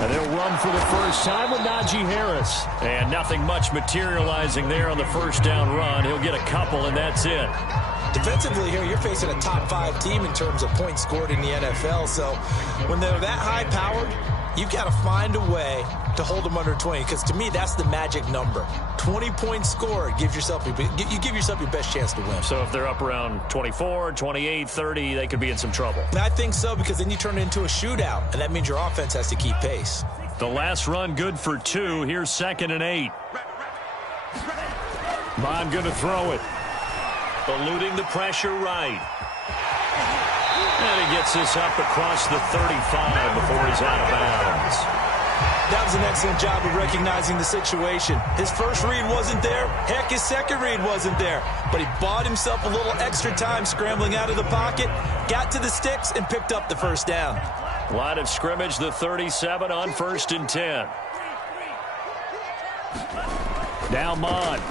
And they'll run for the first time with Najee Harris. And nothing much materializing there on the first down run. He'll get a couple, and that's it. Defensively here, you're facing a top-5 team in terms of points scored in the NFL. So when they're that high-powered, you've got to find a way to hold them under 20. Because to me, that's the magic number. 20 points scored, you give yourself your best chance to win. So if they're up around 24, 28, 30, they could be in some trouble. And I think so, because then you turn it into a shootout, and that means your offense has to keep pace. The last run good for 2. Here's 2nd and 8. Bond going to throw it. Eluding the pressure right. And he gets this up across the 35 before he's out of bounds. That was an excellent job of recognizing the situation. His first read wasn't there. Heck, his second read wasn't there. But he bought himself a little extra time scrambling out of the pocket, got to the sticks, and picked up the first down. Line of scrimmage, the 37 on 1st and 10. Now Mond.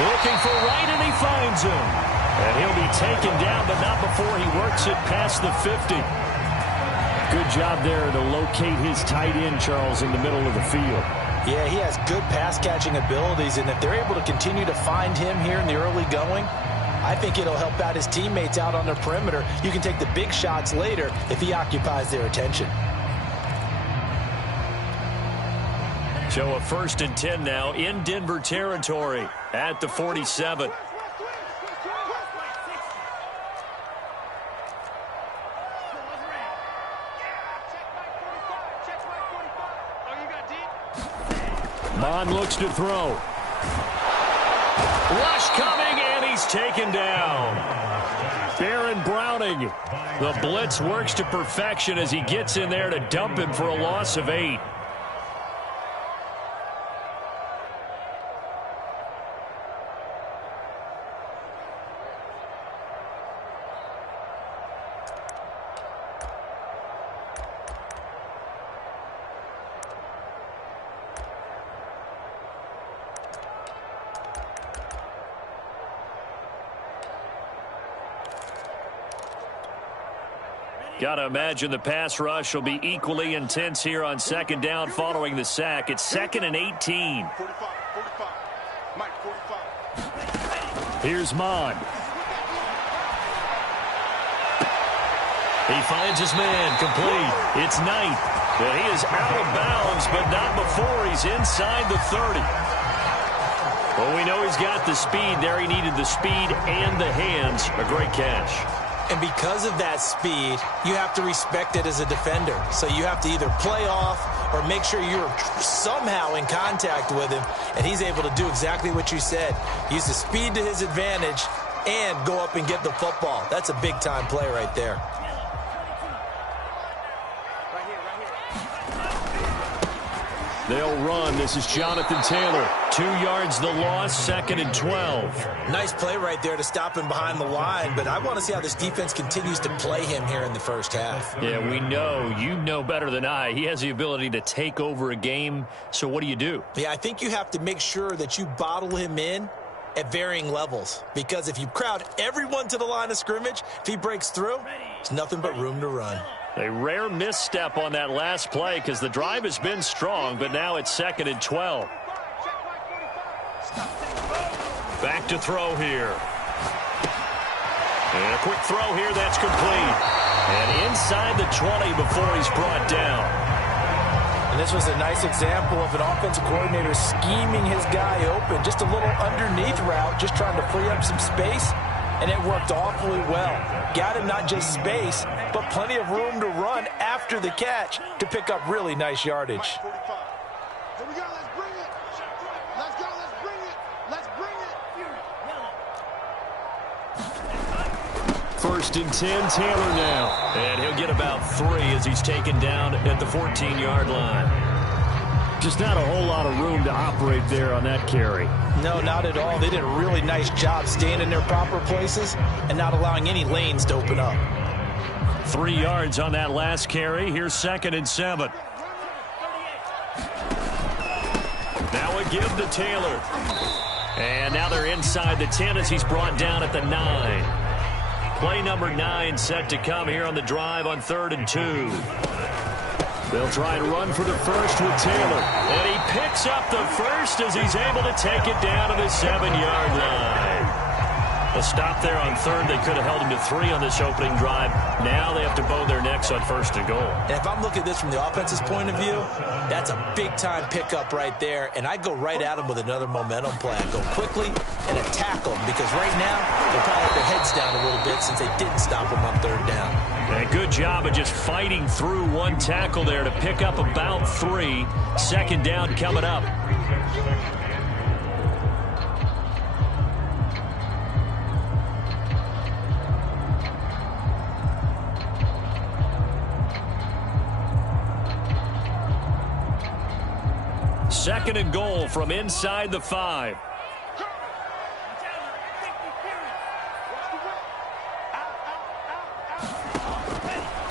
Looking for right, and he finds him. And he'll be taken down, but not before he works it past the 50. Good job there to locate his tight end, Charles, in the middle of the field. Yeah, he has good pass-catching abilities, and if they're able to continue to find him here in the early going, I think it'll help out his teammates out on the perimeter. You can take the big shots later if he occupies their attention. So a 1st and 10 now in Denver territory at the 47. Bond looks to throw. Rush coming, and he's taken down. Aaron Browning. The blitz works to perfection as he gets in there to dump him for a loss of 8. Got to imagine the pass rush will be equally intense here on 2nd down following the sack. It's 2nd and 18. Here's Mond. He finds his man complete. It's Knight. Well, he is out of bounds, but not before he's inside the 30. Well, we know he's got the speed there. He needed the speed and the hands. A great catch. And because of that speed, you have to respect it as a defender. So you have to either play off or make sure you're somehow in contact with him. And he's able to do exactly what you said. Use the speed to his advantage and go up and get the football. That's a big-time play right there. They'll run. This is Jonathan Taylor. 2 yards the loss, 2nd and 12. Nice play right there to stop him behind the line, but I want to see how this defense continues to play him here in the first half. Yeah, we know. You know better than I. He has the ability to take over a game, so what do you do? Yeah, I think you have to make sure that you bottle him in at varying levels, because if you crowd everyone to the line of scrimmage, if he breaks through, there's nothing but room to run. A rare misstep on that last play because the drive has been strong, but now it's 2nd and 12. Back to throw here. And a quick throw here that's complete. And inside the 20 before he's brought down. And this was a nice example of an offensive coordinator scheming his guy open. Just a little underneath route, just trying to free up some space. And it worked awfully well. Got him not just space, but plenty of room to run after the catch to pick up really nice yardage. Here we go, let's bring it. Let's go, let's bring it. Let's bring it. 1st and 10, Taylor now. And he'll get about 3 as he's taken down at the 14-yard line. Just not a whole lot of room to operate there on that carry. No, not at all. They did a really nice job staying in their proper places and not allowing any lanes to open up. 3 yards on that last carry. Here's 2nd and 7. Now a give to Taylor. And now they're inside the 10 as he's brought down at the 9. Play number 9 set to come here on the drive on 3rd and 2. They'll try and run for the first with Taylor. And he picks up the first as he's able to take it down to the 7-yard line. A stop there on 3rd. They could have held him to 3 on this opening drive. Now they have to bow their necks on 1st and goal. And if I'm looking at this from the offense's point of view, that's a big-time pickup right there. And I go right at them with another momentum play. I go quickly and attack them because right now they'll probably have their heads down a little bit since they didn't stop them on 3rd down. And good job of just fighting through one tackle there to pick up about 3. 2nd down coming up. Second and goal from inside the 5.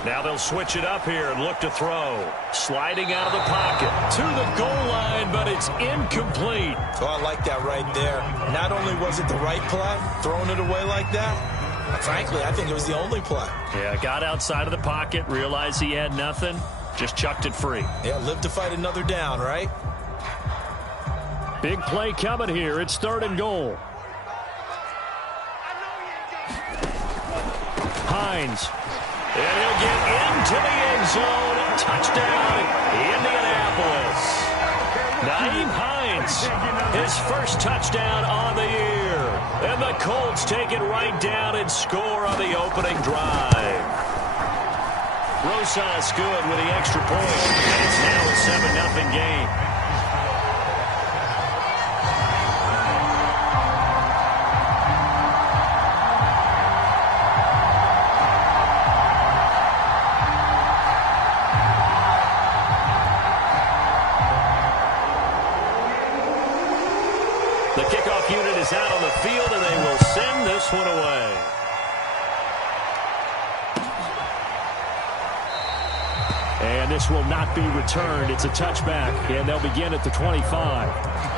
Now they'll switch it up here and look to throw. Sliding out of the pocket to the goal line, but it's incomplete. So I like that right there. Not only was it the right play, throwing it away like that, frankly, I think it was the only play. Yeah, got outside of the pocket, realized he had nothing, just chucked it free. Yeah, live to fight another down, right? Big play coming here. It's 3rd and goal. Hines. And he'll get into the end zone. Touchdown, Indianapolis. Nyheim Hines, his first touchdown on the year. And the Colts take it right down and score on the opening drive. Rosas good with the extra point. And it's now a 7-0 game. The kickoff unit is out on the field, and they will send this one away. And this will not be returned. It's a touchback, and they'll begin at the 25.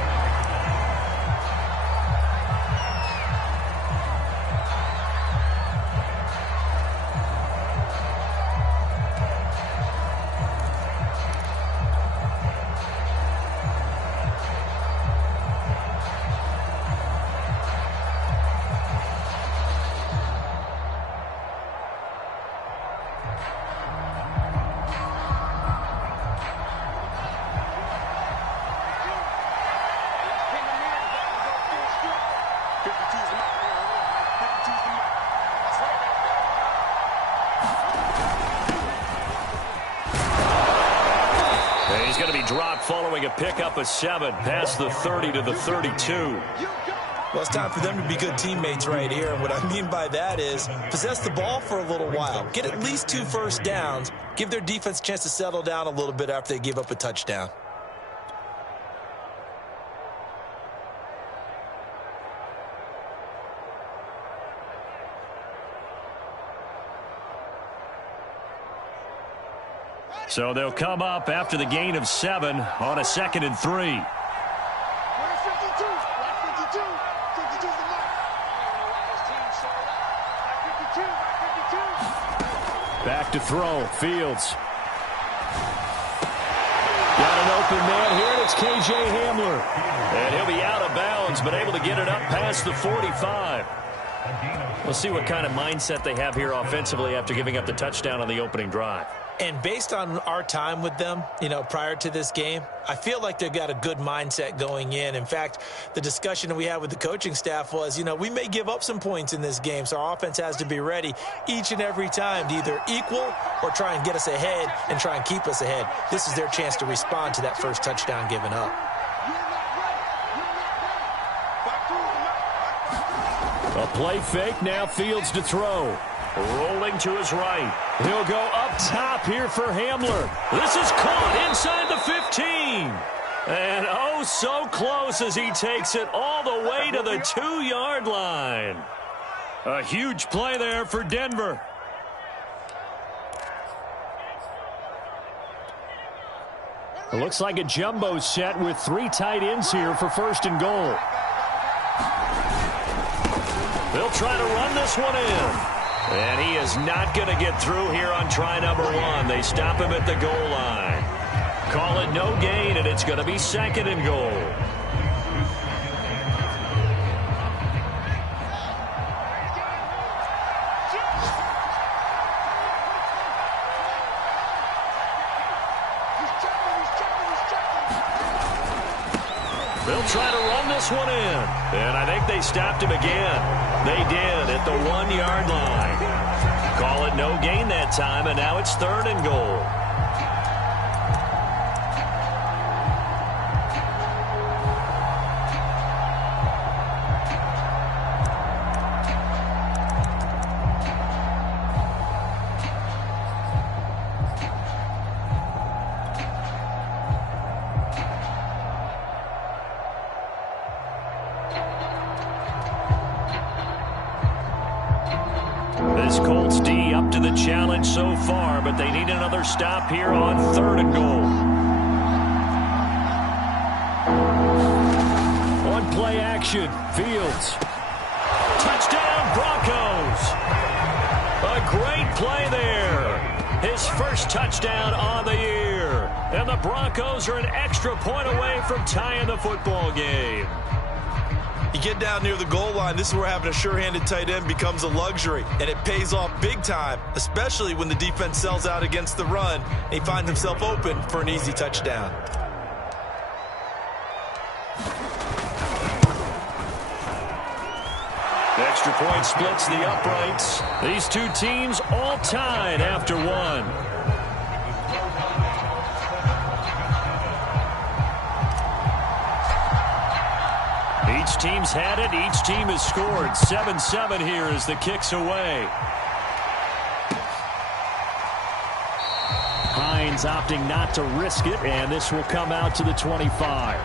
He's going to be dropped following a pickup of 7 past the 30 to the 32. Well, it's time for them to be good teammates right here. And what I mean by that is possess the ball for a little while. Get at least 2 first downs. Give their defense a chance to settle down a little bit after they give up a touchdown. So they'll come up after the gain of 7 on a 2nd and 3. Back to throw. Fields. Got an open man here, and it's K.J. Hamler. And he'll be out of bounds, but able to get it up past the 45. We'll see what kind of mindset they have here offensively after giving up the touchdown on the opening drive. And based on our time with them, prior to this game, I feel like they've got a good mindset going in. In fact, the discussion that we had with the coaching staff was, we may give up some points in this game, so our offense has to be ready each and every time to either equal or try and get us ahead and try and keep us ahead. This is their chance to respond to that first touchdown given up. A play fake, now Fields to throw. Rolling to his right. He'll go up top here for Hamler. This is caught inside the 15. And oh, so close as he takes it all the way to the 2-yard line. A huge play there for Denver. It looks like a jumbo set with 3 tight ends here for 1st and goal. They'll try to run this one in. And he is not going to get through here on try number 1. They stop him at the goal line. Call it no gain, and it's going to be 2nd and goal. They'll try to run this one in. And I think they stopped him again. They did at the 1-yard line. Call it no gain that time, and now it's 3rd and goal. This Colts D up to the challenge so far, but they need another stop here on 3rd and goal. On play action, Fields. Touchdown, Broncos. A great play there. His first touchdown on the year. And the Broncos are an extra point away from tying the football game. You get down near the goal line, this is where having a sure-handed tight end becomes a luxury, and it pays off big time, especially when the defense sells out against the run, and he finds himself open for an easy touchdown. The extra point splits the uprights. These two teams all tied after 1. Each team's had it. Each team has scored. 7-7 here as the kick's away. Hines opting not to risk it, and this will come out to the 25.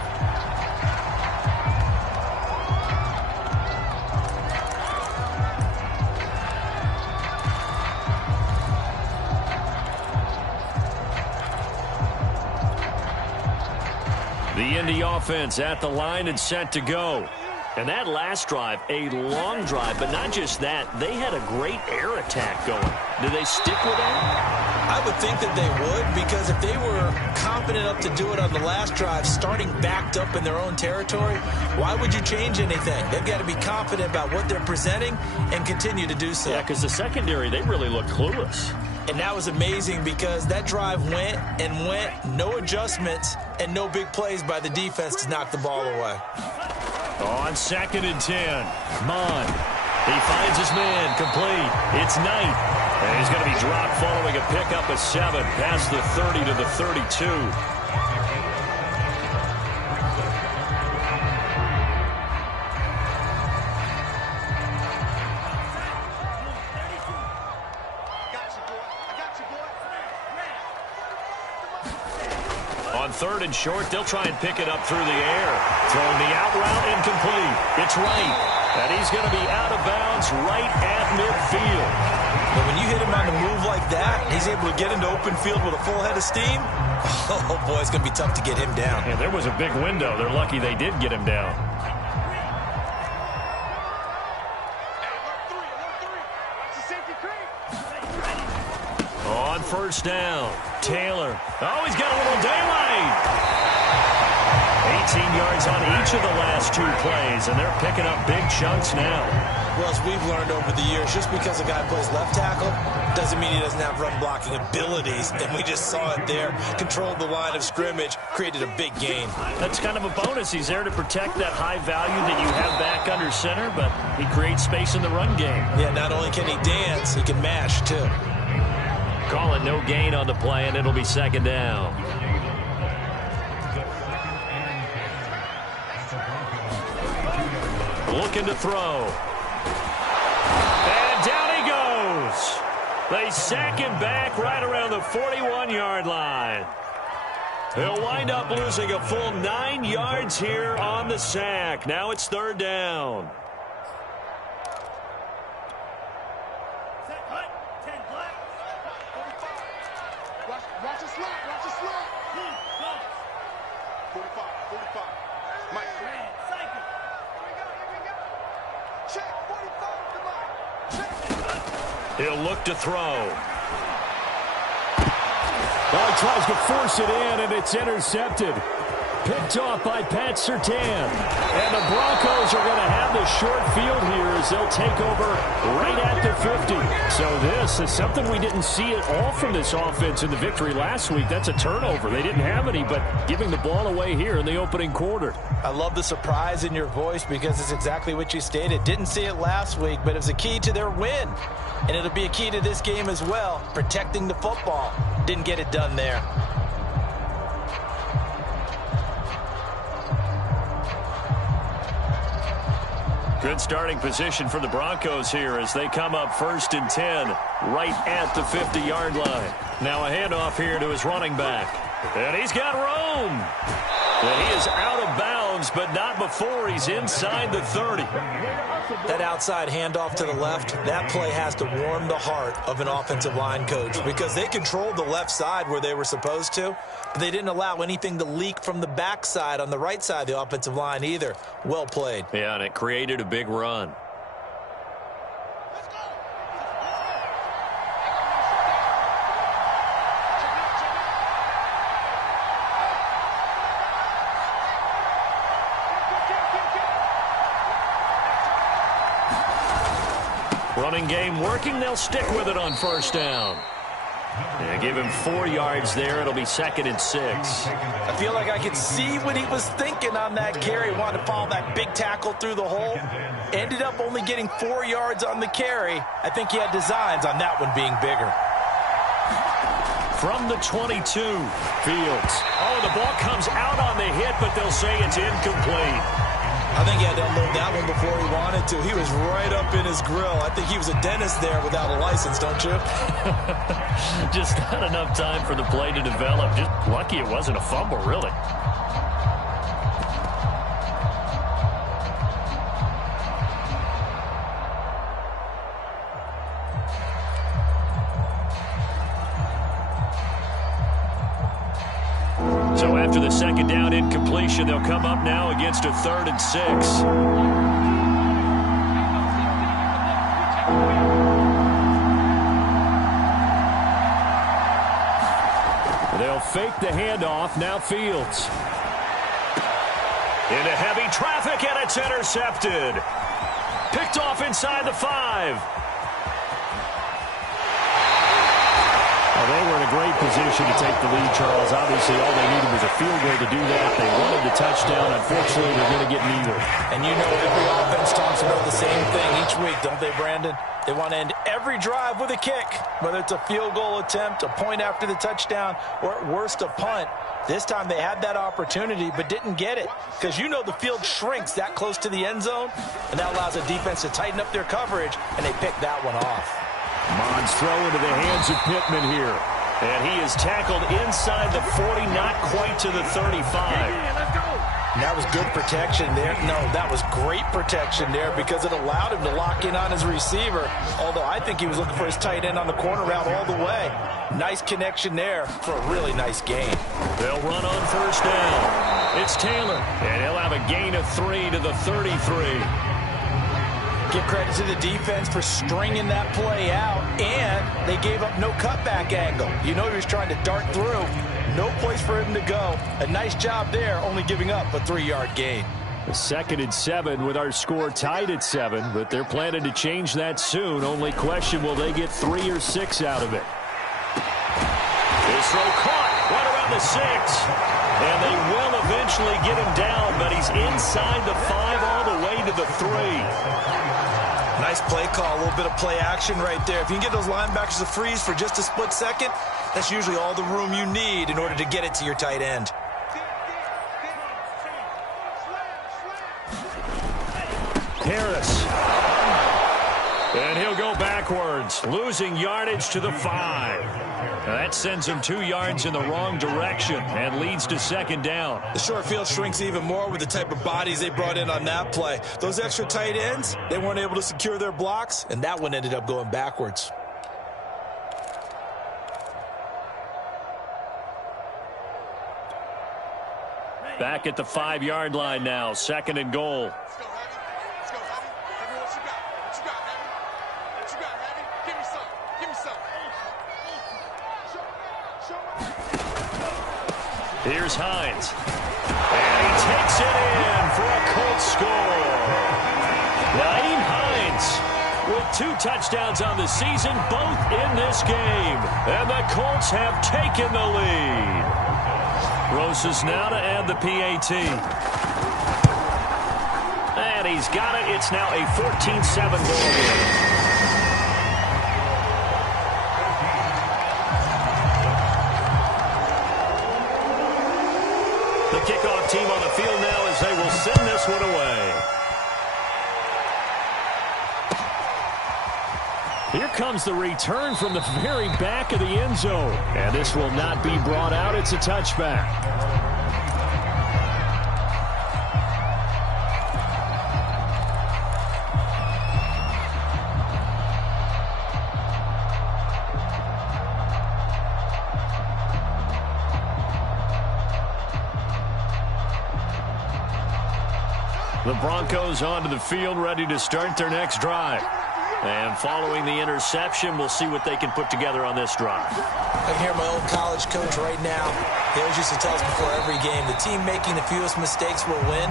The Indy offense at the line and set to go. And that last drive, a long drive, but not just that. They had a great air attack going. Do they stick with that? I would think that they would, because if they were confident enough to do it on the last drive, starting backed up in their own territory, why would you change anything? They've got to be confident about what they're presenting and continue to do so. Yeah, because the secondary, they really look clueless. And that was amazing because that drive went and went, no adjustments, and no big plays by the defense to knock the ball away. On 2nd and 10, Mon. He finds his man, complete. It's Knight. And he's going to be dropped following a pickup of 7 past the 30 to the 32. On 3rd and short, they'll try and pick it up through the air. Throwing the out route, incomplete. It's right. And he's going to be out of bounds right at midfield. But when you hit him on the move like that, he's able to get into open field with a full head of steam. Oh, boy, it's going to be tough to get him down. Yeah, there was a big window. They're lucky they did get him down. On 1st down, Taylor. Oh, he's got a little daylight. 18 yards on each of the last 2 plays, and they're picking up big chunks now. Well, as we've learned over the years, just because a guy plays left tackle doesn't mean he doesn't have run-blocking abilities, and we just saw it there. Controlled the line of scrimmage, created a big gain. That's kind of a bonus. He's there to protect that high value that you have back under center, but he creates space in the run game. Yeah, not only can he dance, he can mash, too. Call it no gain on the play, and it'll be 2nd down. Looking to throw. And down he goes. They sack him back right around the 41-yard line. He'll wind up losing a full 9 yards here on the sack. Now it's 3rd down. Watch the slot. Watch the slot. He'll look to throw. Well, he tries to force it in, and it's intercepted. Picked off by Pat Surtain. And the Broncos are going to have the short field here as they'll take over right at the 50. So this is something we didn't see at all from this offense in the victory last week. That's a turnover. They didn't have any, but giving the ball away here in the opening quarter. I love the surprise in your voice because it's exactly what you stated. Didn't see it last week, but it was a key to their win. And it'll be a key to this game as well, protecting the football. Didn't get it done there. Good starting position for the Broncos here as they come up 1st and 10 right at the 50-yard line. Now a handoff here to his running back. And he's got room. And he is out of bounds, but not before he's inside the 30. That outside handoff to the left, that play has to warm the heart of an offensive line coach because they controlled the left side where they were supposed to, but they didn't allow anything to leak from the backside on the right side of the offensive line either. Well played. Yeah, and it created a big run. Running game working. They'll stick with it on 1st down. Yeah, give him 4 yards there. It'll be 2nd and 6. I feel like I could see what he was thinking on that carry. Wanted to follow that big tackle through the hole. Ended up only getting 4 yards on the carry. I think he had designs on that one being bigger. From the 22, Fields. Oh, the ball comes out on the hit, but they'll say it's incomplete. I think he had to unload that one before he wanted to. He was right up in his grill. I think he was a dentist there without a license, don't you? Just not enough time for the play to develop. Just lucky it wasn't a fumble, really. So after the 2nd down incompletion, they'll come up now against a 3rd and 6. They'll fake the handoff. Now Fields. Into heavy traffic, and it's intercepted. Picked off inside the 5. They were in a great position to take the lead, Charles. Obviously, all they needed was a field goal to do that. They wanted the touchdown. Unfortunately, they're going to get neither. And you know every offense talks about the same thing each week, don't they, Brandon? They want to end every drive with a kick, whether it's a field goal attempt, a point after the touchdown, or at worst, a punt. This time they had that opportunity but didn't get it because you know the field shrinks that close to the end zone, and that allows the defense to tighten up their coverage, and they pick that one off. Mons throw into the hands of Pittman here. And he is tackled inside the 40, not quite to the 35. And that was good protection there. No, that was great protection there because it allowed him to lock in on his receiver, although I think he was looking for his tight end on the corner route all the way. Nice connection there for a really nice gain. They'll run on 1st down. It's Taylor, and he'll have a gain of 3 to the 33. Give credit to the defense for stringing that play out, and they gave up no cutback angle. You know he was trying to dart through. No place for him to go. A nice job there, only giving up a 3-yard gain. The 2nd and 7 with our score tied at 7, but they're planning to change that soon. Only question, will they get 3 or 6 out of it? His throw caught right around the 6. And they will eventually get him down, but he's inside the 5 all the way to the 3. Nice play call, a little bit of play action right there. If you can get those linebackers to freeze for just a split second, that's usually all the room you need in order to get it to your tight end. Harris. And he'll go backwards, losing yardage to the 5. That sends him 2 yards in the wrong direction and leads to 2nd down. The short field shrinks even more with the type of bodies they brought in on that play. Those extra tight ends, they weren't able to secure their blocks, and that one ended up going backwards. Back at the 5-yard line now, 2nd and goal. Let's go, Heavy. Let's go, Heavy. Heavy, what you got? What you got, Heavy? What you got, Heavy? Give me some. Here's Hines. And he takes it in for a Colts score. Nyheim Hines with 2 touchdowns on the season, both in this game. And the Colts have taken the lead. Rosas now to add the PAT. And he's got it. It's now a 14-7 ball game. The kickoff team on the field now as they will send this one away. Here comes the return from the very back of the end zone. And this will not be brought out. It's a touchback. The Broncos onto the field, ready to start their next drive. And following the interception, we'll see what they can put together on this drive. I can hear my old college coach right now. He always used to tell us before every game, the team making the fewest mistakes will win.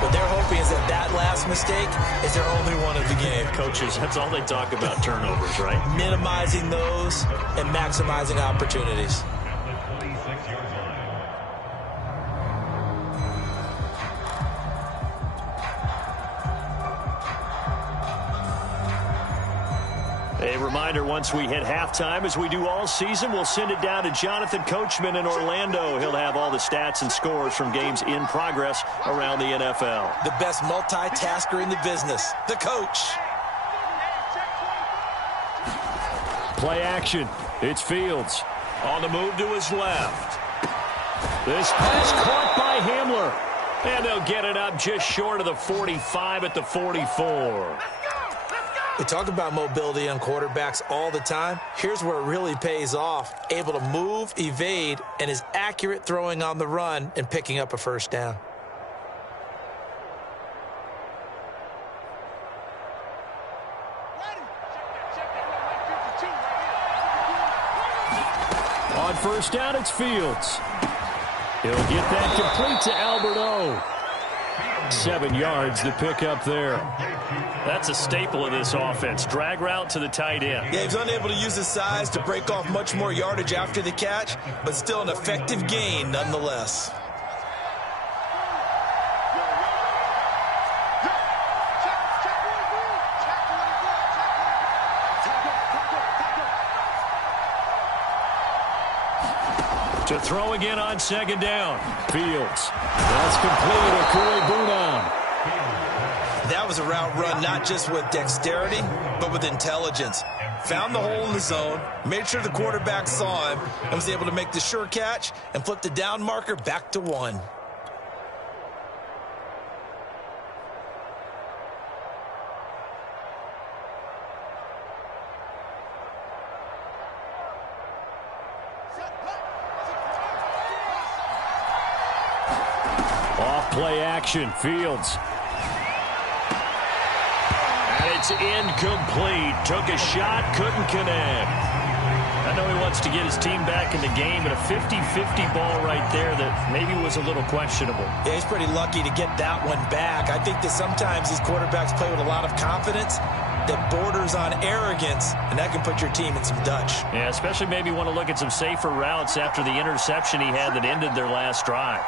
What they're hoping is that last mistake is their only one of the game. Coaches, that's all they talk about, turnovers, right? Minimizing those and maximizing opportunities. A reminder, once we hit halftime, as we do all season, we'll send it down to Jonathan Coachman in Orlando. He'll have all the stats and scores from games in progress around the NFL. The best multitasker in the business, the coach. Play action. It's Fields. On the move to his left. This pass caught by Hamler. And they'll get it up just short of the 45 at the 44. We talk about mobility on quarterbacks all the time. Here's where it really pays off. Able to move, evade, and is accurate throwing on the run and picking up a first down. On first down, it's Fields. He'll get that complete to Albert O. 7 yards to pick up there. That's a staple of this offense. Drag route to the tight end. Yeah, he's unable to use his size to break off much more yardage after the catch, but still an effective gain nonetheless. To throw again on second down. Fields. That's complete. Akure Bunam. That was a route run not just with dexterity, but with intelligence. Found the hole in the zone, made sure the quarterback saw him, and was able to make the sure catch and flip the down marker back to 1. Off play action. Fields. And it's incomplete. Took a shot, couldn't connect. I know he wants to get his team back in the game, but a 50-50 ball right there that maybe was a little questionable. Yeah, he's pretty lucky to get that one back. I think that sometimes these quarterbacks play with a lot of confidence that borders on arrogance, and that can put your team in some Dutch. Yeah, especially maybe want to look at some safer routes after the interception he had that ended their last drive.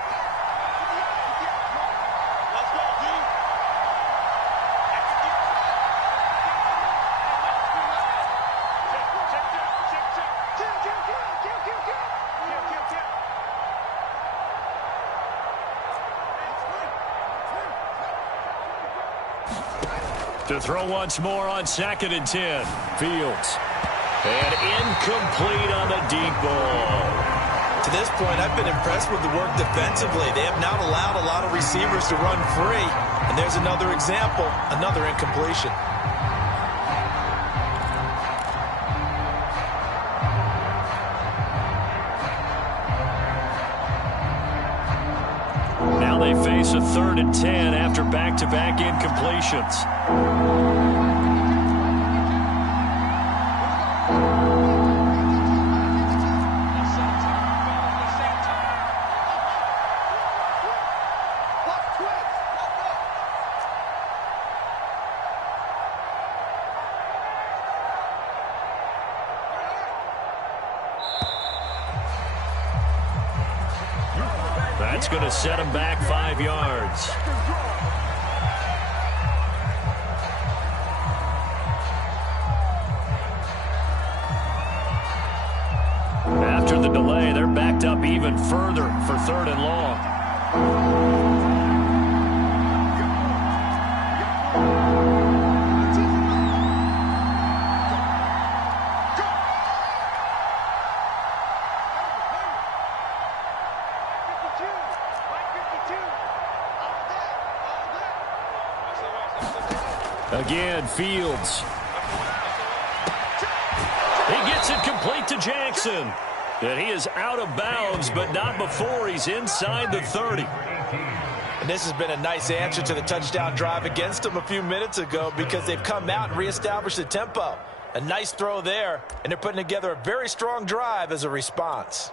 To throw once more on 2nd and 10. Fields. And incomplete on the deep ball. To this point, I've been impressed with the work defensively. They have not allowed a lot of receivers to run free. And there's another example, another incompletion. Now they face a 3rd and 10 after back-to-back incompletions. That's going to set him back 5 yards. After the delay, they're backed up even further for 3rd and long. Again, Fields. He gets it complete to Jackson. And he is out of bounds, but not before he's inside the 30. And this has been a nice answer to the touchdown drive against them a few minutes ago because they've come out and reestablished the tempo. A nice throw there, and they're putting together a very strong drive as a response.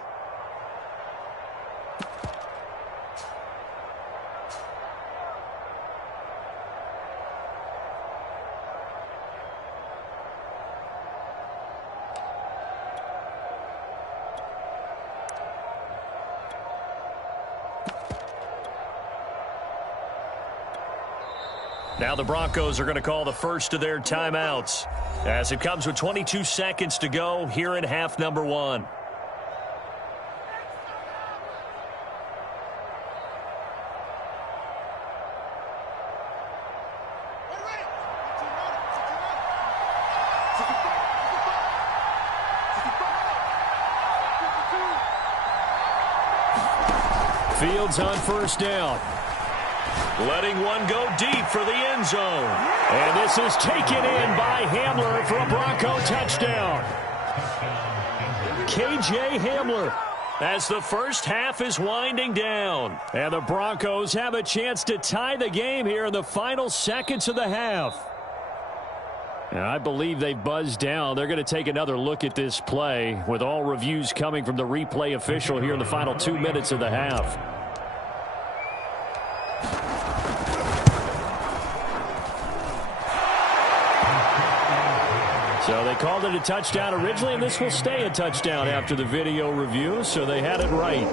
Now the Broncos are going to call the first of their timeouts as it comes with 22 seconds to go here in half number 1. Fields on 1st down. Letting one go deep for the end zone. And this is taken in by Hamler for a Bronco touchdown. K.J. Hamler. As the first half is winding down. And the Broncos have a chance to tie the game here in the final seconds of the half. And I believe they buzzed down. They're going to take another look at this play with all reviews coming from the replay official here in the final 2 minutes of the half. So they called it a touchdown originally, and this will stay a touchdown after the video review, so they had it right.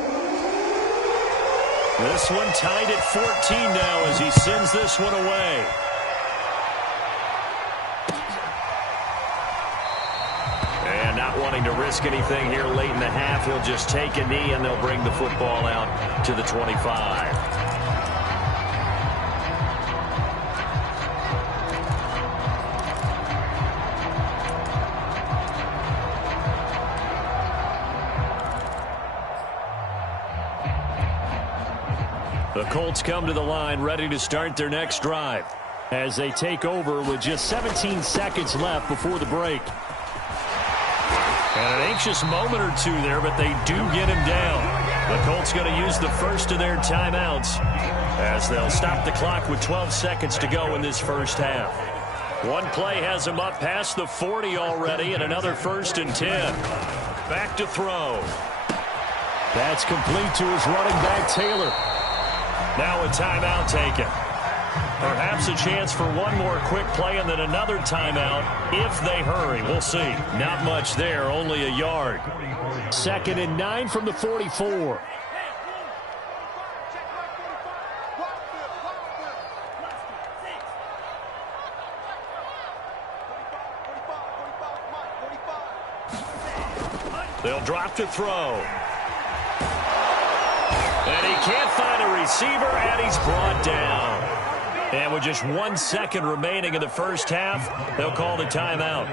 This one tied at 14 now as he sends this one away. And not wanting to risk anything here late in the half, he'll just take a knee, and they'll bring the football out to the 25. The Colts come to the line ready to start their next drive as they take over with just 17 seconds left before the break. And an anxious moment or two there, but they do get him down. The Colts going to use the first of their timeouts as they'll stop the clock with 12 seconds to go in this first half. One play has him up past the 40 already, and another 1st and 10. Back to throw. That's complete to his running back, Taylor. Now a timeout taken. Perhaps a chance for one more quick play and then another timeout if they hurry. We'll see. Not much there, only a yard. 2nd and 9 from the 44. They'll drop to throw. And he can't find a receiver, and he's brought down. And with just 1 second remaining in the first half, they'll call the timeout.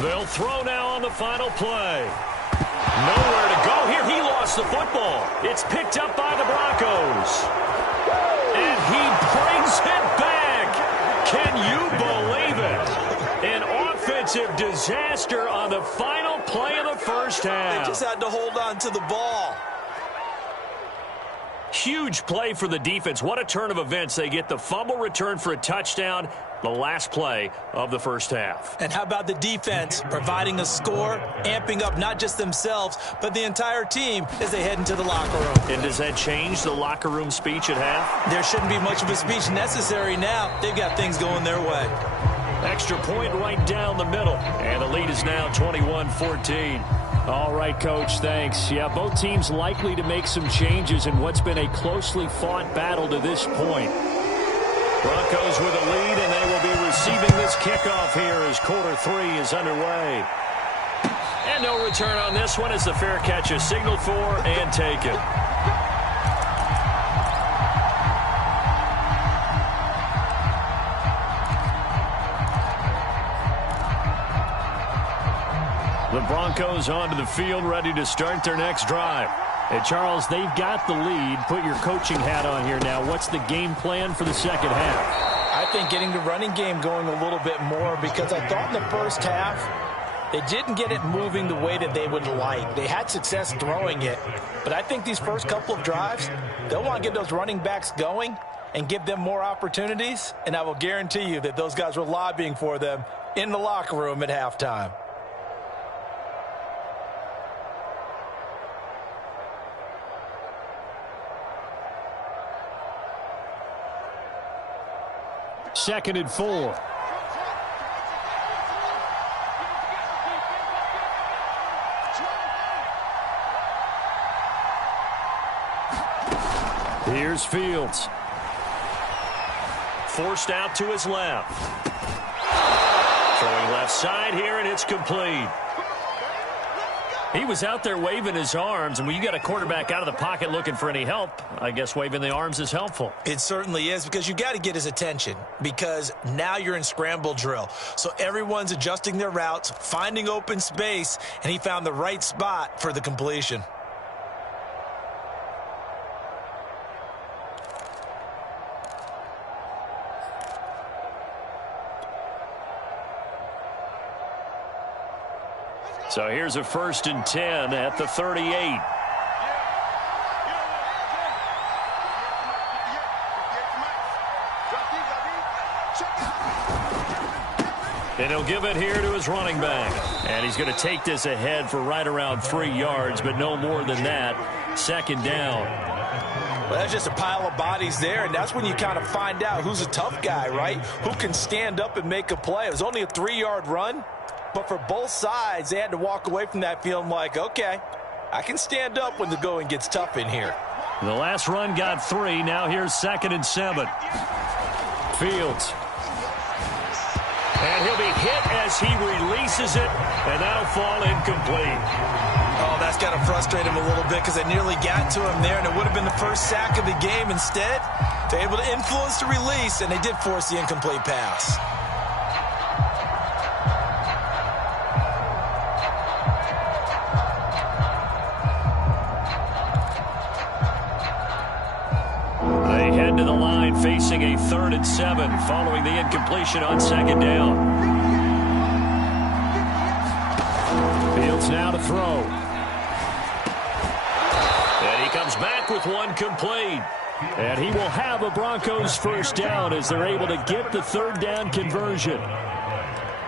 They'll throw now on the final play. Nowhere to go here. He lost the football. It's picked up by the Broncos. And he brings it back. Can you believe it? An offensive disaster on the final play of the first half. They just had to hold on to the ball. Huge play for the defense. What a turn of events. They get the fumble return for a touchdown, the last play of the first half. And how about the defense providing a score, amping up not just themselves, but the entire team as they head into the locker room. And does that change the locker room speech at half? There shouldn't be much of a speech necessary now. They've got things going their way. Extra point right down the middle. And the lead is now 21-14. All right, Coach, thanks. Yeah, both teams likely to make some changes in what's been a closely fought battle to this point. Broncos with a lead, and they will be receiving this kickoff here as quarter 3 is underway. And no return on this one as the fair catch is signaled for and taken. The Broncos onto the field, ready to start their next drive. Hey, Charles, they've got the lead. Put your coaching hat on here now. What's the game plan for the second half? I think getting the running game going a little bit more, because I thought in the first half they didn't get it moving the way that they would like. They had success throwing it, but I think these first couple of drives, they'll want to get those running backs going and give them more opportunities, and I will guarantee you that those guys were lobbying for them in the locker room at halftime. Second and 4. Here's Fields. Forced out to his left. Throwing left side here, and it's complete. He was out there waving his arms, and when you got a quarterback out of the pocket looking for any help, I guess waving the arms is helpful. It certainly is, because you got to get his attention, because now you're in scramble drill. So everyone's adjusting their routes, finding open space, and he found the right spot for the completion. So here's a 1st and 10 at the 38. And he'll give it here to his running back. And he's going to take this ahead for right around 3 yards, but no more than that. 2nd down. Well, that's just a pile of bodies there, and that's when you kind of find out who's a tough guy, right? Who can stand up and make a play. It was only a 3-yard run. But for both sides, they had to walk away from that feeling like, okay, I can stand up when the going gets tough in here. The last run got 3. Now here's 2nd and 7. Fields. And he'll be hit as he releases it, and that'll fall incomplete. Oh, that's got to frustrate him a little bit, because they nearly got to him there, and it would have been the first sack of the game. Instead, they're able to influence the release, and they did force the incomplete pass. To the line, facing a 3rd and 7 following the incompletion on 2nd down. Fields now to throw. And he comes back with one complete. And he will have a Broncos 1st down as they're able to get the 3rd down conversion.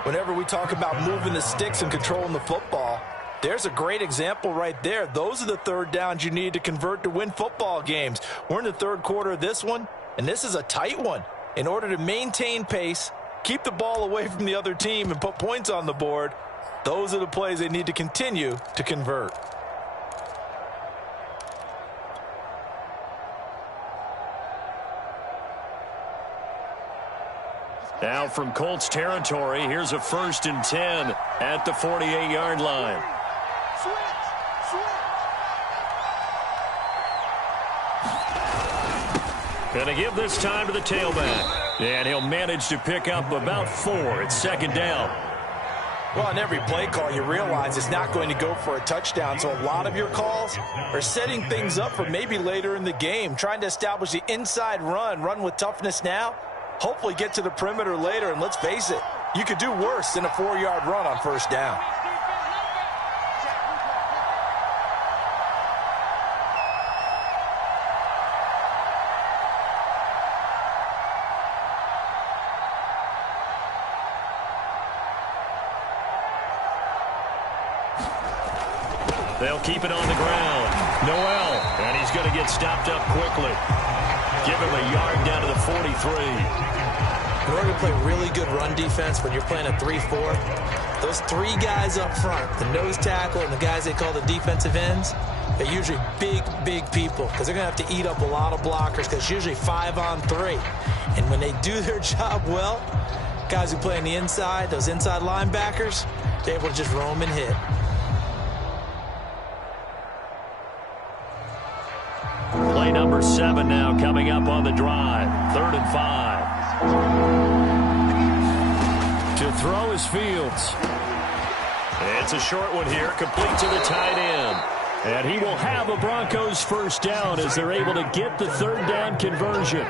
Whenever we talk about moving the sticks and controlling the football, there's a great example right there. Those are the 3rd downs you need to convert to win football games. We're in the 3rd quarter of this one, and this is a tight one. In order to maintain pace, keep the ball away from the other team, and put points on the board, those are the plays they need to continue to convert. Now from Colts territory, here's a 1st and 10 at the 48-yard line. Going to give this time to the tailback. And he'll manage to pick up about 4. It's 2nd down. Well, on every play call, you realize it's not going to go for a touchdown. So a lot of your calls are setting things up for maybe later in the game, trying to establish the inside run with toughness now, hopefully get to the perimeter later. And let's face it, you could do worse than a 4-yard run on 1st down. They'll keep it on the ground. Noel, and he's going to get stopped up quickly. Give him a yard down to the 43. In order to play really good run defense when you're playing a 3-4, those three guys up front, the nose tackle and the guys they call the defensive ends, they're usually big, big people because they're going to have to eat up a lot of blockers because it's usually 5-on-3. And when they do their job well, guys who play on the inside, those inside linebackers, they're able to just roam and hit. Play number 7 now coming up on the drive. 3rd and 5. To throw is Fields. It's a short one here, complete to the tight end. And he will have a Broncos first down as they're able to get the 3rd down conversion.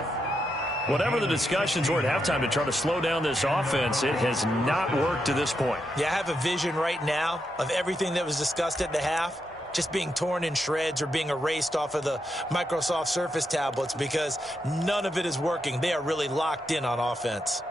Whatever the discussions were at halftime to try to slow down this offense, it has not worked to this point. Yeah, I have a vision right now of everything that was discussed at the half just being torn in shreds or being erased off of the Microsoft Surface tablets because none of it is working. They are really locked in on offense.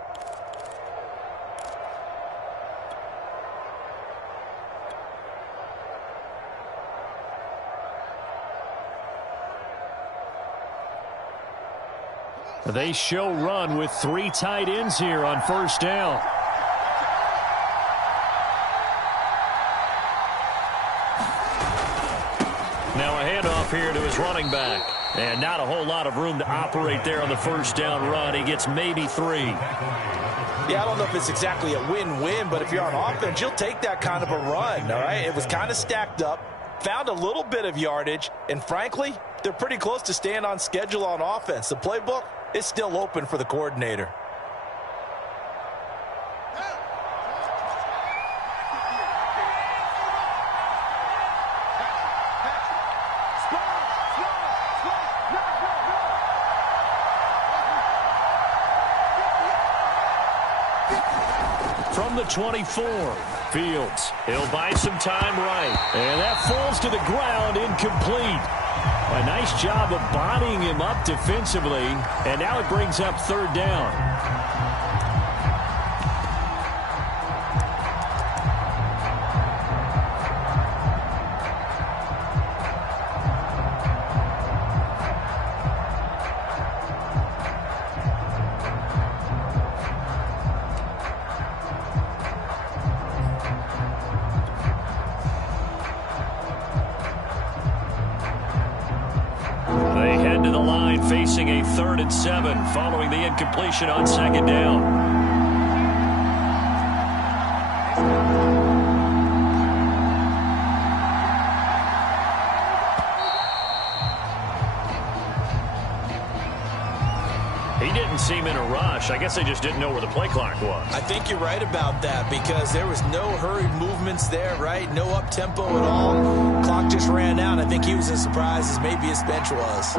They show run with 3 tight ends here on first down. Now a handoff here to his running back. And not a whole lot of room to operate there on the first down run. He gets maybe 3. Yeah, I don't know if it's exactly a win-win, but if you're on offense, you'll take that kind of a run, all right? It was kind of stacked up, found a little bit of yardage, and frankly, they're pretty close to staying on schedule on offense. The playbook is still open for the coordinator. From the 24, Fields. He'll buy some time right. And that falls to the ground, incomplete. A nice job of bodying him up defensively, and now it brings up 3rd down. Facing a 3rd and 7 following the incompletion on 2nd down. He didn't seem in a rush. I guess they just didn't know where the play clock was. I think you're right about that because there was no hurried movements there, right? No up-tempo at all. Clock just ran out. I think he was as surprised as maybe his bench was.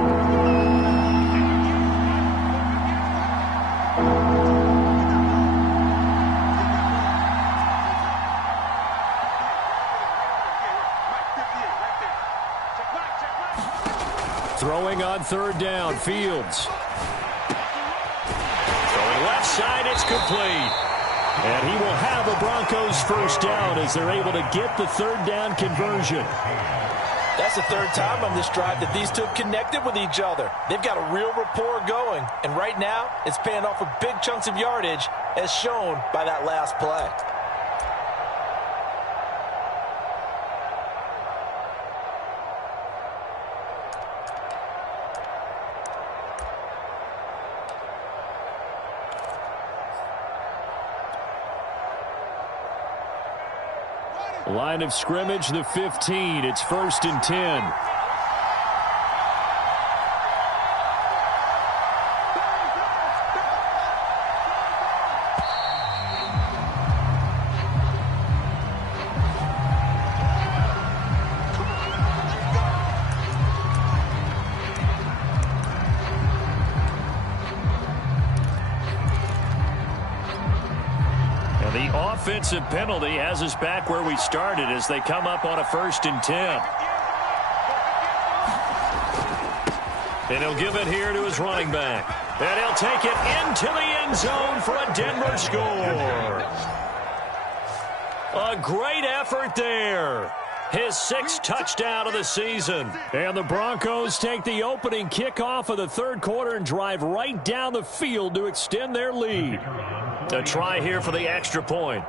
Throwing on 3rd down, Fields. Throwing left side, it's complete. And he will have a Broncos first down as they're able to get the 3rd down conversion. That's the 3rd time on this drive that these two have connected with each other. They've got a real rapport going. And right now, it's paying off with big chunks of yardage as shown by that last play. Line of scrimmage, the 15. It's 1st and 10. Offensive penalty has us back where we started as they come up on a 1st and 10. And he'll give it here to his running back. And he'll take it into the end zone for a Denver score. A great effort there. His 6th touchdown of the season. And the Broncos take the opening kickoff of the third quarter and drive right down the field to extend their lead. A try here for the extra point.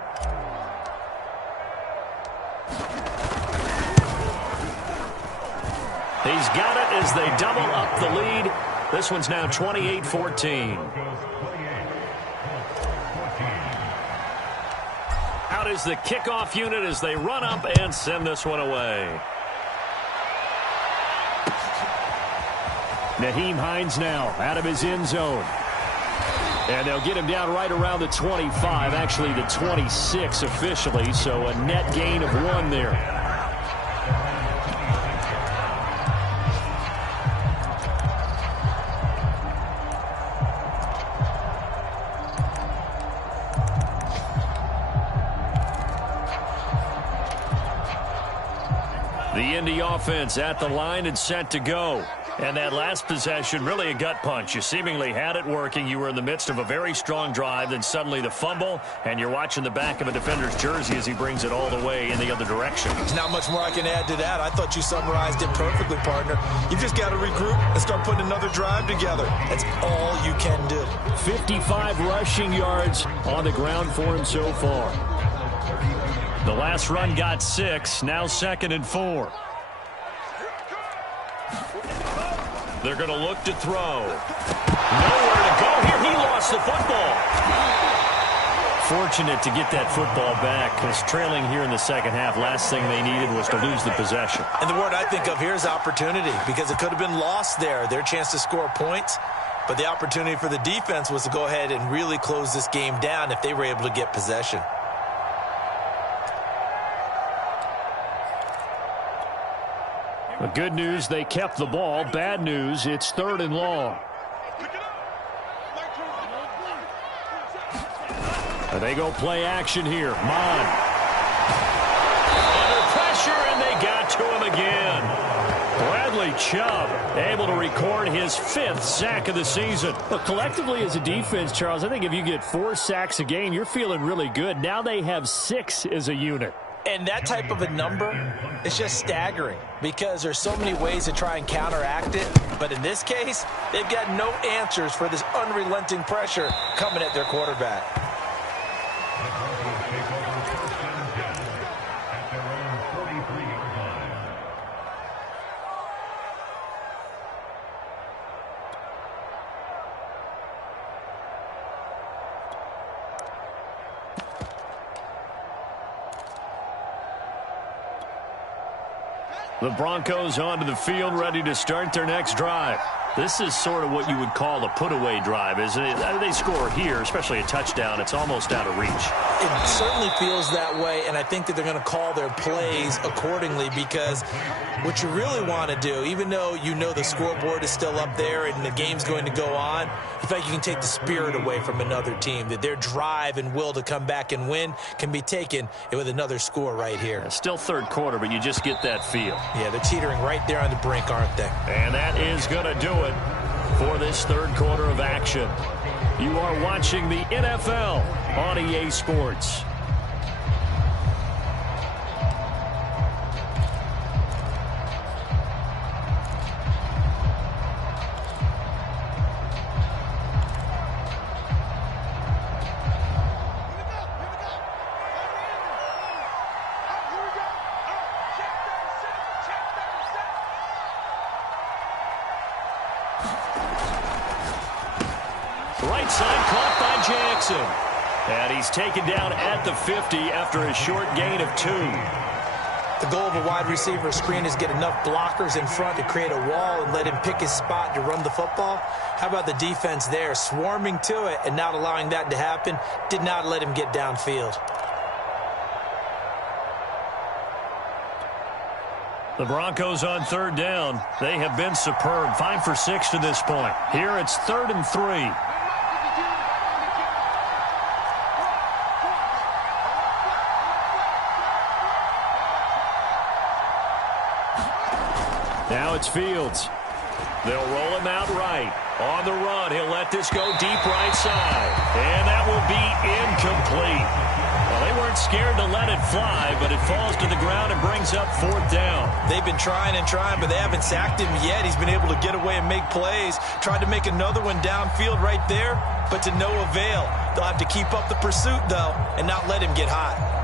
He's got it as they double up the lead. This one's now 28-14. Out is the kickoff unit as they run up and send this one away. Nyheim Hines now out of his end zone. And they'll get him down right around the 25, actually the 26 officially, so a net gain of 1 there. The Indy offense at the line and set to go. And that last possession, really a gut punch. You seemingly had it working. You were in the midst of a very strong drive. Then suddenly the fumble, and you're watching the back of a defender's jersey as he brings it all the way in the other direction. There's not much more I can add to that. I thought you summarized it perfectly, partner. You just got to regroup and start putting another drive together. That's all you can do. 55 rushing yards on the ground for him so far. The last run got 6, now 2nd and 4. They're going to look to throw. Nowhere to go here. He lost the football. Fortunate to get that football back, because trailing here in the second half, last thing they needed was to lose the possession. And the word I think of here is opportunity, because it could have been lost there. Their chance to score points, but the opportunity for the defense was to go ahead and really close this game down if they were able to get possession. The good news, they kept the ball. Bad news, it's 3rd and long. And they go play action here. Mon. Under pressure, and they got to him again. Bradley Chubb able to record his 5th sack of the season. But collectively as a defense, Charles, I think if you get 4 sacks a game, you're feeling really good. Now they have 6 as a unit. And that type of a number is just staggering, because there's so many ways to try and counteract it. But in this case, they've got no answers for this unrelenting pressure coming at their quarterback. The Broncos onto the field, ready to start their next drive. This is sort of what you would call a put-away drive, isn't it? They score here, especially a touchdown. It's almost out of reach. It certainly feels that way, and I think that they're going to call their plays accordingly, because what you really want to do, even though you know the scoreboard is still up there and the game's going to go on, you feel like you can take the spirit away from another team, that their drive and will to come back and win can be taken with another score right here. Still third quarter, but you just get that feel. Yeah, they're teetering right there on the brink, aren't they? And that is going to do it for this third quarter of action. You are watching the NFL on EA Sports. Right side caught by Jackson. And he's taken down at the 50 after a short gain of 2. The goal of a wide receiver screen is get enough blockers in front to create a wall and let him pick his spot to run the football. How about the defense there, swarming to it and not allowing that to happen? Did not let him get downfield. The Broncos on third down. They have been superb. 5 for 6 to this point. Here it's 3rd and 3. Now it's Fields. They'll roll him out right. On the run, he'll let this go deep right side. And that will be incomplete. Well, they weren't scared to let it fly, but it falls to the ground and brings up 4th down. They've been trying and trying, but they haven't sacked him yet. He's been able to get away and make plays. Tried to make another one downfield right there, but to no avail. They'll have to keep up the pursuit, though, and not let him get hot.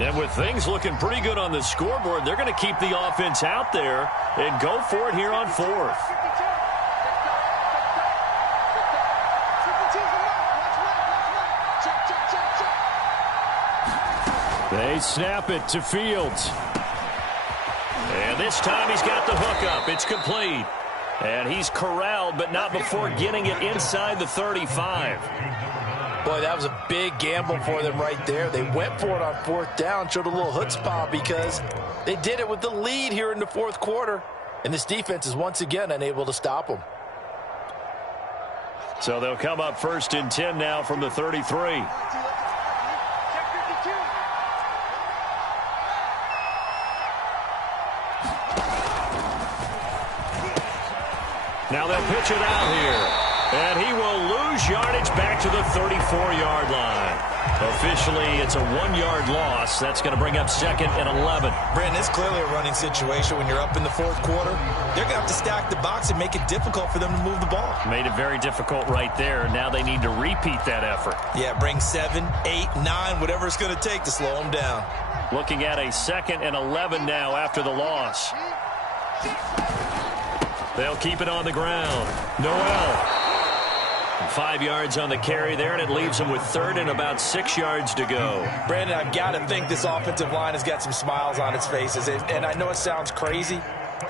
And with things looking pretty good on the scoreboard, they're going to keep the offense out there and go for it here on 4th. They snap it to Fields. And this time he's got the hook up. It's complete. And he's corralled, but not before getting it inside the 35. Boy, that was a big gamble for them right there. They went for it on 4th down, showed a little chutzpah because they did it with the lead here in the 4th quarter. And this defense is once again unable to stop them. So they'll come up 1st and 10 now from the 33. Now they'll pitch it out here. And he will lose yardage back to the 34-yard line. Officially, it's a 1-yard loss. That's going to bring up 2nd and 11. Brandon, it's clearly a running situation when you're up in the 4th quarter. They're going to have to stack the box and make it difficult for them to move the ball. Made it very difficult right there. Now they need to repeat that effort. Yeah, bring 7, 8, 9, whatever it's going to take to slow them down. Looking at a 2nd and 11 now after the loss. They'll keep it on the ground. Noel. 5 yards on the carry there, and it leaves them with 3rd and about 6 yards to go. Brandon, I've got to think this offensive line has got some smiles on its faces. And I know it sounds crazy,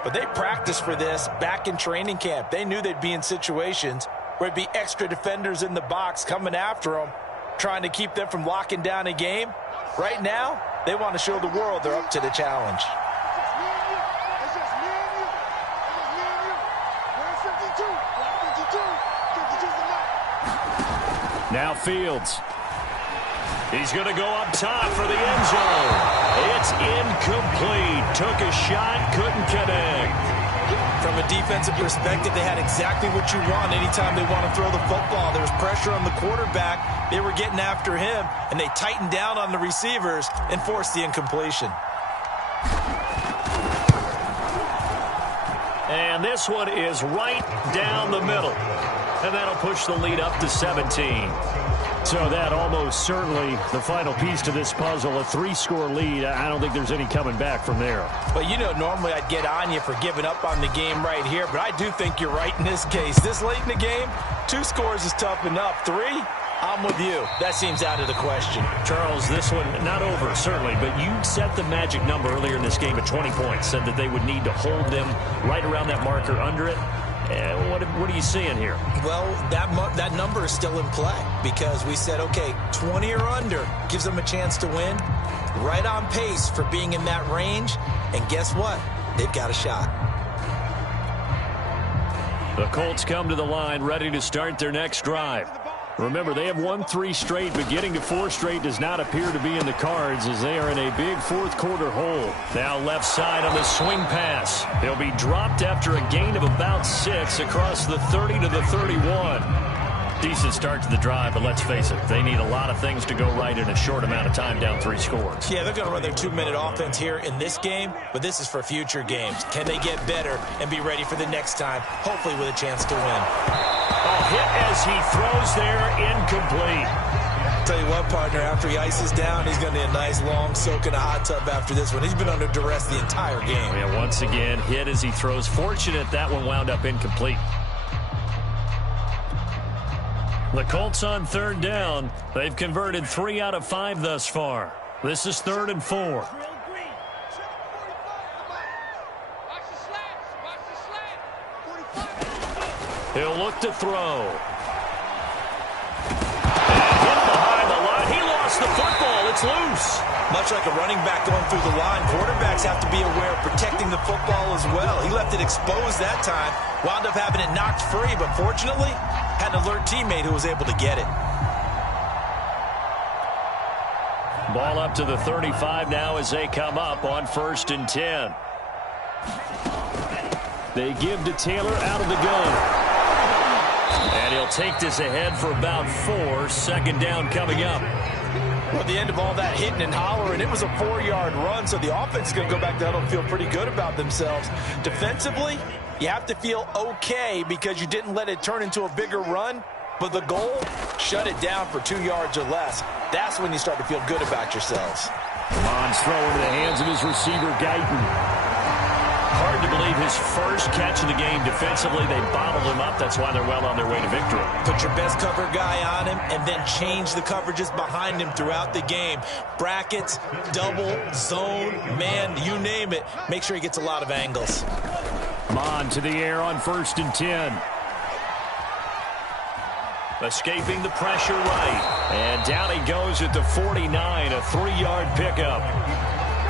but they practiced for this back in training camp. They knew they'd be in situations where it'd be extra defenders in the box coming after them, trying to keep them from locking down a game. Right now, they want to show the world they're up to the challenge. Now Fields. He's going to go up top for the end zone. It's incomplete. Took a shot, couldn't connect. From a defensive perspective, they had exactly what you want anytime they want to throw the football. There was pressure on the quarterback. They were getting after him, and they tightened down on the receivers and forced the incompletion. And this one is right down the middle. And that'll push the lead up to 17. So that almost certainly the final piece to this puzzle, a 3-score lead. I don't think there's any coming back from there. But, you know, normally I'd get on you for giving up on the game right here, but I do think you're right in this case. This late in the game, 2 scores is tough enough. 3, I'm with you. That seems out of the question. Charles, this one not over, certainly, but you set the magic number earlier in this game at 20 points, said that they would need to hold them right around that marker under it. What are you seeing here? Well, that number is still in play because we said, okay, 20 or under gives them a chance to win. Right on pace for being in that range. And guess what? They've got a shot. The Colts come to the line ready to start their next drive. Remember, they have won 3 straight, but getting to 4 straight does not appear to be in the cards as they are in a big 4th quarter hole. Now left side on the swing pass. He'll be dropped after a gain of about 6 across the 30 to the 31. Decent start to the drive, but let's face it, they need a lot of things to go right in a short amount of time down 3 scores. Yeah, they're going to run their 2-minute offense here in this game, but this is for future games. Can they get better and be ready for the next time, hopefully with a chance to win? A hit as he throws there, incomplete. Tell you what, partner, after he ices down, he's going to need a nice long soak in a hot tub after this one. He's been under duress the entire game. Yeah, once again, hit as he throws. Fortunate that one wound up incomplete. The Colts on 3rd down. They've converted 3 out of 5 thus far. This is 3rd and 4. He'll look to throw. And hit behind the line. He lost the football. It's loose. Much like a running back going through the line, quarterbacks have to be aware of protecting the football as well. He left it exposed that time, wound up having it knocked free, but fortunately, had an alert teammate who was able to get it. Ball up to the 35 now as they come up on 1st and 10. They give to Taylor out of the gun. And he'll take this ahead for about 4. 2nd down coming up. Well, at the end of all that hitting and hollering, it was a 4-yard run, so the offense is going to go back to huddle and feel pretty good about themselves. Defensively, you have to feel okay because you didn't let it turn into a bigger run, but the goal, shut it down for 2 yards or less. That's when you start to feel good about yourselves. Mond's throw into the hands of his receiver, Guyton. Hard to believe his first catch of the game defensively. They bottled him up. That's why they're well on their way to victory. Put your best cover guy on him and then change the coverages behind him throughout the game. Brackets, double, zone, man, you name it. Make sure he gets a lot of angles. Mond to the air on 1st and 10. Escaping the pressure right. And down he goes at the 49, a 3-yard pickup.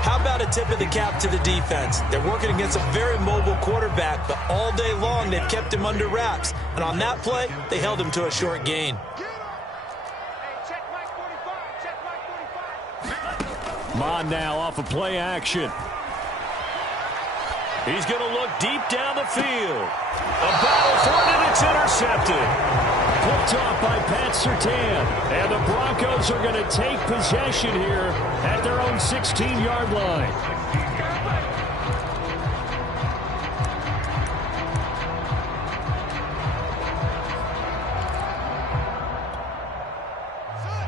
How about a tip of the cap to the defense? They're working against a very mobile quarterback, but all day long they've kept him under wraps. And on that play, they held him to a short gain. Mond now off of play action. He's going to look deep down the field. A battle for it, and it's intercepted. Picked off by Pat Surtain. And the Broncos are going to take possession here at their own 16-yard line.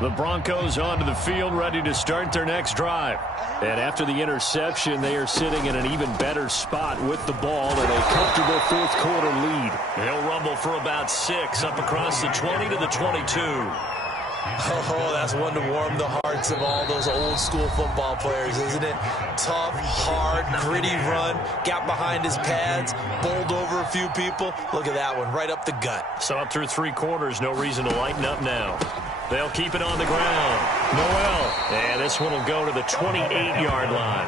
The Broncos onto the field, ready to start their next drive. And after the interception, they are sitting in an even better spot with the ball and a comfortable 4th quarter lead. They'll rumble for about 6 up across the 20 to the 22. Oh, that's one to warm the hearts of all those old school football players, isn't it? Tough, hard, gritty run, got behind his pads, bowled over a few people. Look at that one, right up the gut. So up through 3 quarters, no reason to lighten up now. They'll keep it on the ground. Noel. And this one will go to the 28-yard line.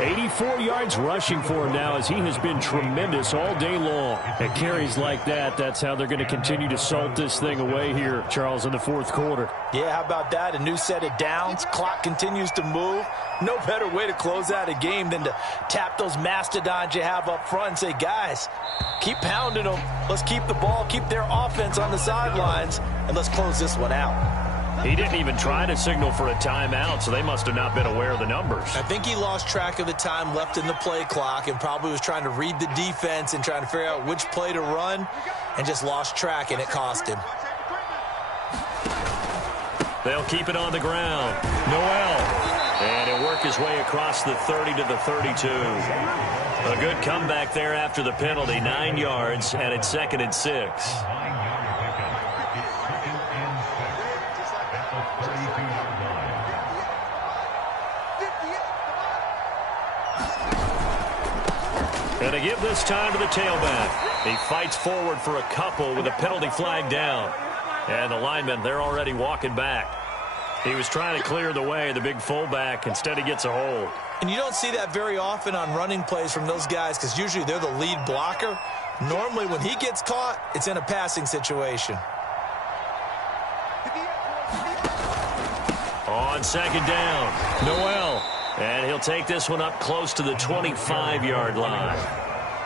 84 yards rushing for him now as he has been tremendous all day long. At carries like that, that's how they're going to continue to salt this thing away here, Charles, in the 4th quarter. Yeah, how about that? A new set of downs. Clock continues to move. No better way to close out a game than to tap those mastodons you have up front and say, guys, keep pounding them. Let's keep the ball, keep their offense on the sidelines, and let's close this one out. He didn't even try to signal for a timeout, so they must have not been aware of the numbers. I think he lost track of the time left in the play clock and probably was trying to read the defense and trying to figure out which play to run and just lost track, and it cost him. They'll keep it on the ground. Noel. And he'll work his way across the 30 to the 32. A good comeback there after the penalty. 9 yards, and it's 2nd and 6. And to give this time to the tailback. He fights forward for a couple with a penalty flag down. And the linemen, they're already walking back. He was trying to clear the way, the big fullback. Instead, he gets a hold. And you don't see that very often on running plays from those guys because usually they're the lead blocker. Normally, when he gets caught, it's in a passing situation. On 2nd down, Noel. And he'll take this one up close to the 25-yard line.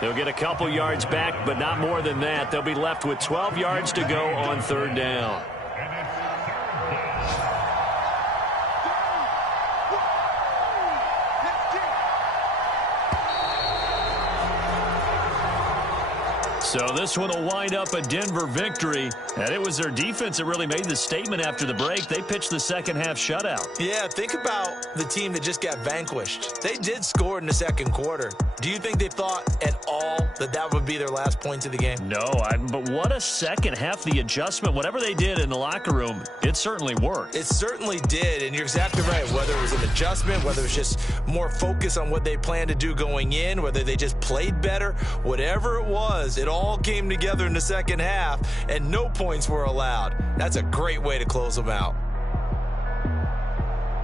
They'll get a couple yards back, but not more than that. They'll be left with 12 yards to go on 3rd down. So this one will wind up a Denver victory. And it was their defense that really made the statement after the break. They pitched the second-half shutout. Yeah, think about the team that just got vanquished. They did score in the 2nd quarter. Do you think they thought at all that that would be their last points of the game? No, but what a second half. The adjustment, whatever they did in the locker room, it certainly worked. It certainly did, and you're exactly right. Whether it was an adjustment, whether it was just more focus on what they planned to do going in, whether they just played better, whatever it was, it all came together in the 2nd half, and no points were allowed. That's a great way to close them out.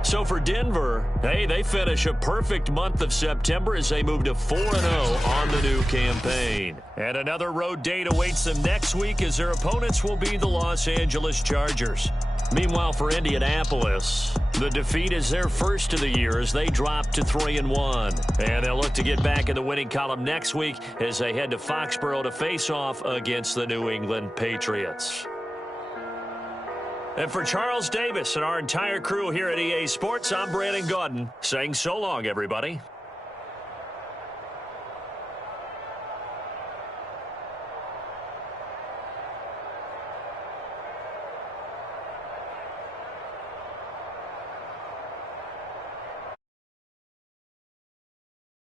So for Denver, hey, they finish a perfect month of September as they move to 4-0 on the new campaign. And another road date awaits them next week as their opponents will be the Los Angeles Chargers. Meanwhile, for Indianapolis, The defeat is their first of the year as they drop to 3-1. And they'll look to get back in the winning column next week as they head to Foxborough to face off against the New England Patriots. And for Charles Davis and our entire crew here at EA Sports, I'm Brandon Gaudin saying so long, everybody.